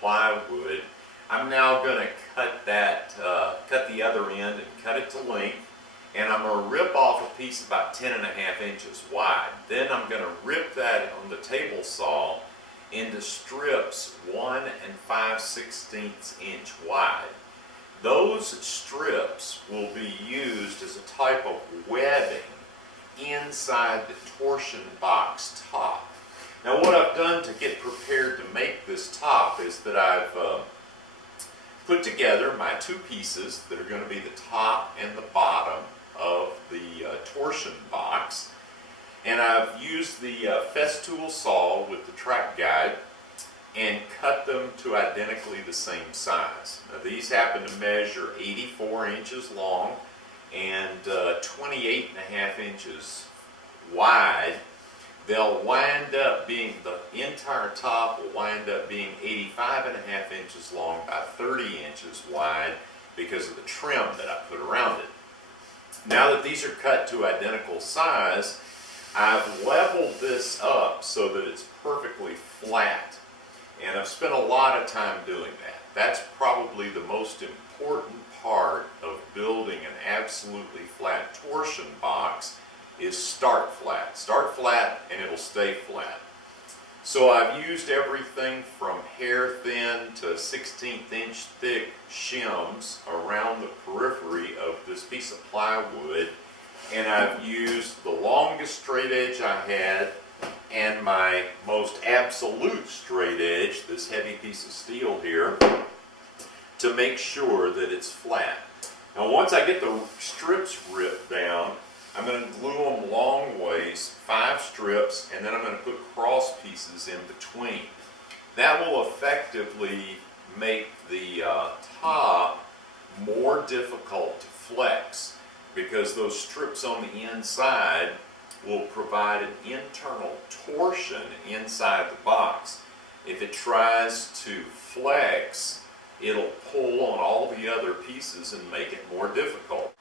plywood. I'm now going to cut the other end and cut it to length. And I'm going to rip off a piece about 10.5 inches wide. Then I'm going to rip that on the table saw into strips 1 5/16 inch wide. Those strips will be used as a type of webbing inside the torsion box top. Now what I've done to get prepared to make this top is that I've put together my two pieces that are going to be the top and the bottom of the torsion box, and I've used the Festool saw with the track guide and cut them to identically the same size. Now these happen to measure 84 inches long and 28.5 inches wide. They'll wind up being, the entire top will wind up being 85.5 inches long by 30 inches wide because of the trim that I put around it. Now that these are cut to identical size, I've leveled this up so that it's perfectly flat. And I've spent a lot of time doing that. That's probably the most important part of building an absolutely flat torsion box is start flat. Start flat and it'll stay flat. So I've used everything from hair thin to 1/16 inch thick shims around the periphery of this piece of plywood, and I've used the longest straight edge I had and my most absolute straight edge, this heavy piece of steel here, to make sure that it's flat. Now once I get the strips ripped down, I'm going to glue them long ways, 5 strips, and then I'm going to put cross pieces in between. That will effectively make the top more difficult to flex because those strips on the inside will provide an internal torsion inside the box. If it tries to flex, it'll pull on all the other pieces and make it more difficult.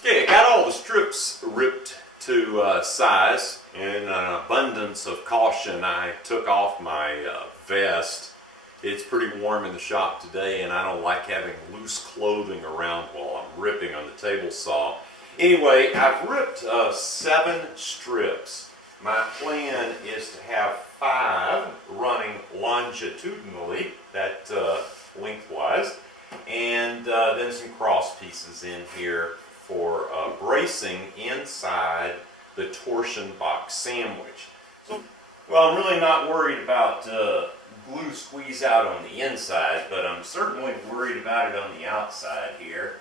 Okay, I got all the strips ripped to size. In an abundance of caution, I took off my vest. It's pretty warm in the shop today, and I don't like having loose clothing around while I'm ripping on the table saw. Anyway, I've ripped 7 strips. My plan is to have 5 running longitudinally, that lengthwise, and then some cross pieces in here for bracing inside the torsion box sandwich. So, well, I'm really not worried about glue squeeze out on the inside, but I'm certainly worried about it on the outside here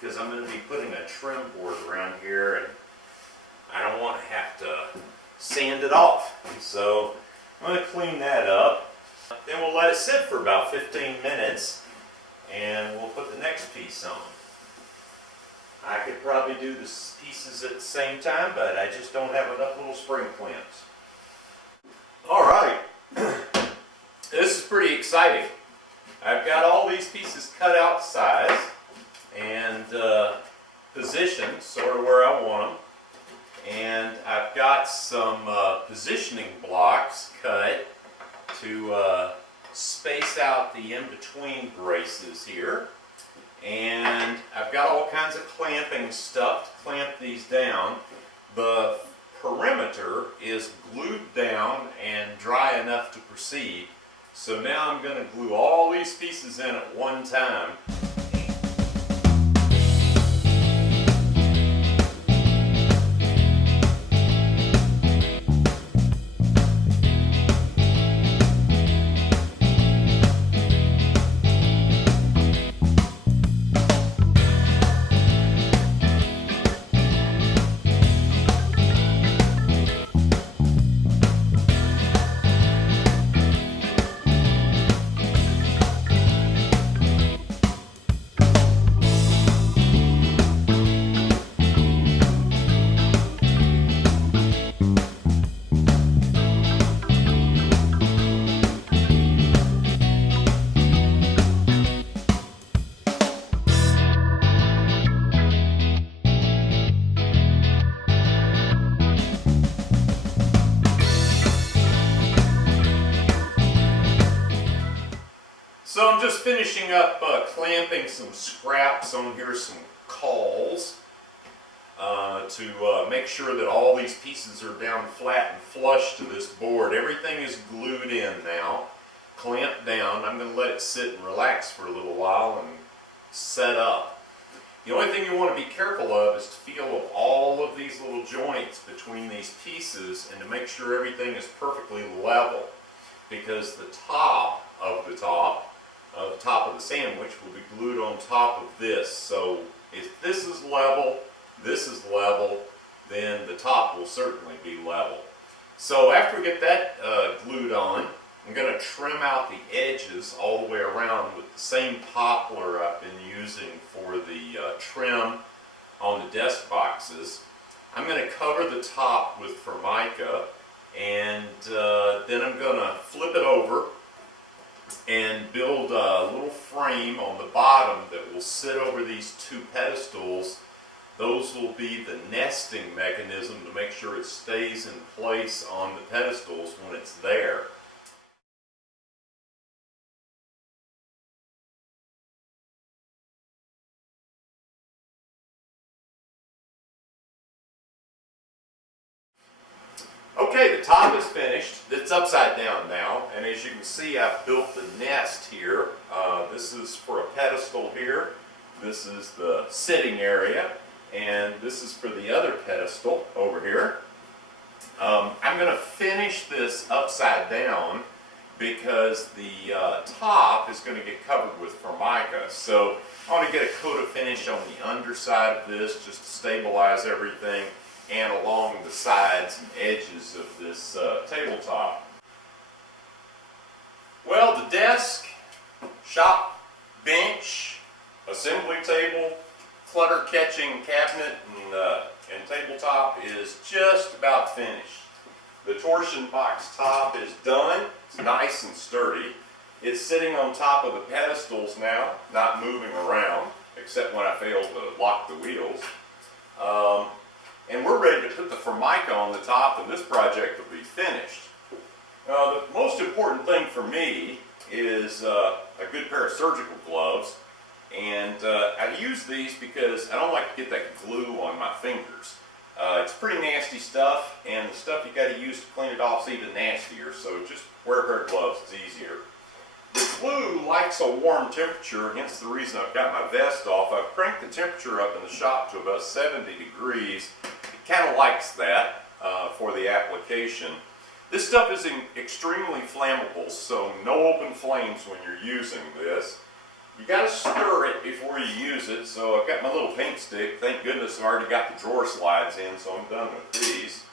because I'm going to be putting a trim board around here, and I don't want to have to sand it off. So I'm going to clean that up. Then we'll let it sit for about 15 minutes, and we'll put the next piece on. I could probably do the pieces at the same time, but I just don't have enough little spring clamps. All right, this is pretty exciting. I've got all these pieces cut out size and positioned sort of where I want them. And I've got some positioning blocks cut to space out the in-between braces here. And I've got all kinds of clamping stuff to clamp these down. The perimeter is glued down and dry enough to proceed. So now I'm going to glue all these pieces in at one time. So I'm just finishing up clamping some scraps on here, some cauls, to make sure that all these pieces are down flat and flush to this board. Everything is glued in now, clamped down. I'm going to let it sit and relax for a little while and set up. The only thing you want to be careful of is to feel of all of these little joints between these pieces and to make sure everything is perfectly level, because the top of the sandwich will be glued on top of this. So if this is level, then the top will certainly be level. So after we get that glued on, I'm going to trim out the edges all the way around with the same poplar I've been using for the trim on the desk boxes. I'm going to cover the top with Formica, and then I'm going to flip it over and build a little frame on the bottom that will sit over these two pedestals. Those will be the nesting mechanism to make sure it stays in place on the pedestals when it's there. Okay, the top is finished. It's upside down now, and as you can see, I've built the nest here. This is for a pedestal here. This is the sitting area, and this is for the other pedestal over here. I'm going to finish this upside down because the top is going to get covered with Formica. So I want to get a coat of finish on the underside of this just to stabilize everything, and along the sides and edges of this tabletop. Well, the desk, shop, bench, assembly table, clutter-catching cabinet, and tabletop is just about finished. The torsion box top is done. It's nice and sturdy. It's sitting on top of the pedestals now, not moving around, except when I fail to lock the wheels. And we're ready to put the Formica on the top, and this project will be finished. The most important thing for me is a good pair of surgical gloves, and I use these because I don't like to get that glue on my fingers. It's pretty nasty stuff, and the stuff you got to use to clean it off is even nastier, so just wear a pair of gloves, it's easier. The glue likes a warm temperature, hence the reason I've got my vest off. I've cranked the temperature up in the shop to about 70 degrees. It kind of likes that for the application. This stuff is extremely flammable, so no open flames when you're using this. You got to stir it before you use it, so I've got my little paint stick. Thank goodness I've already got the drawer slides in, so I'm done with these.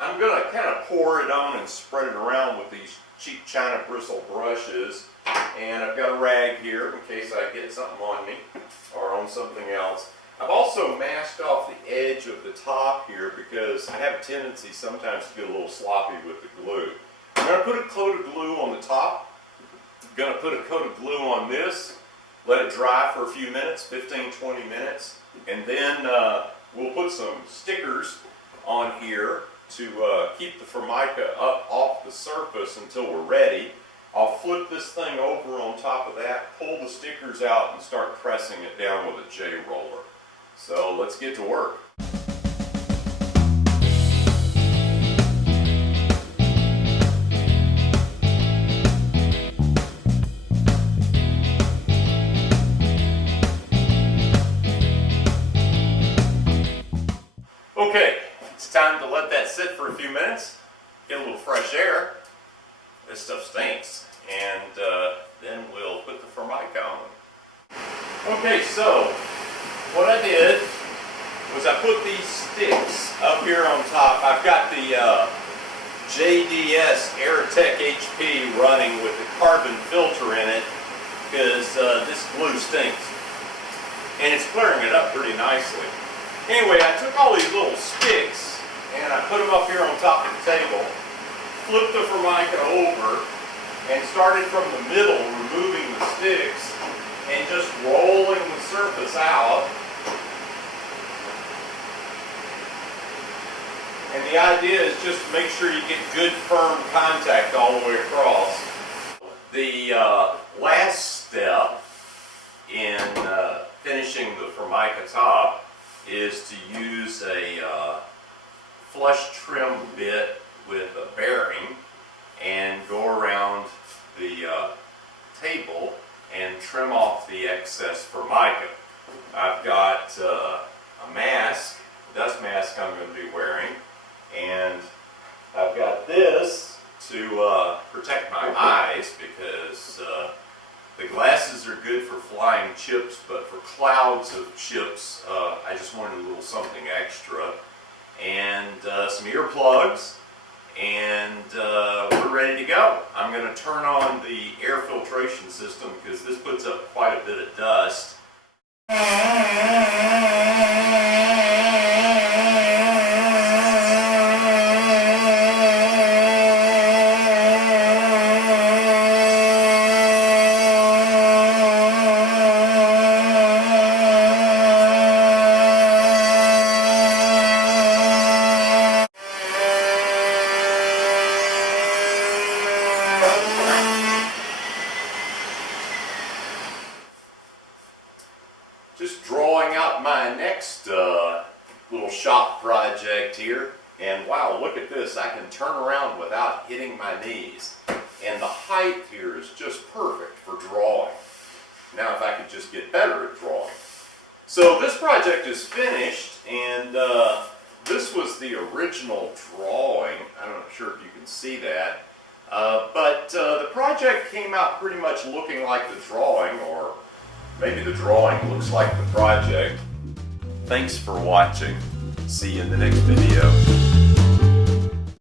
I'm going to kind of pour it on and spread it around with these cheap China bristle brushes, and I've got a rag here in case I get something on me or on something else. I've also masked off the edge of the top here because I have a tendency sometimes to get a little sloppy with the glue. I'm going to put a coat of glue on the top. I'm going to put a coat of glue on this, let it dry for a few minutes, 15-20 minutes, and then we'll put some stickers on here to keep the Formica up off the surface until we're ready. I'll flip this thing over on top of that, pull the stickers out, and start pressing it down with a J-roller. So let's get to work. Okay, it's time to let that sit for a few minutes, get a little fresh air. This stuff stinks, and then we'll put the Formica on. Okay, so what I did was I put these sticks up here on top. I've got the JDS Airtech HP running with the carbon filter in it because this glue stinks, and it's clearing it up pretty nicely. Anyway, I took all these little sticks and I put them up here on top of the table, flipped the Formica over, and started from the middle, removing the sticks and just rolling the surface out. And the idea is just to make sure you get good firm contact all the way across. The last step in finishing the Formica top is to use a flush trim bit with a bearing and go around the table and trim off the excess Formica. I've got a mask, dust mask I'm going to be wearing, and I've got this to protect my eyes because the glasses are good for flying chips, but for clouds of chips, I just wanted a little something extra. And some earplugs, and we're ready to go. I'm going to turn on the air filtration system because this puts up quite a bit of dust. Just drawing out my next little shop project here, and wow, look at this. I can turn around without hitting my knees, and the height here is just perfect for drawing. Now if I could just get better at drawing. So this project is finished, and this was the original drawing. I'm not sure if you can see that, but the project came out pretty much looking like the drawing, or maybe the drawing looks like the project. Thanks for watching. See you in the next video.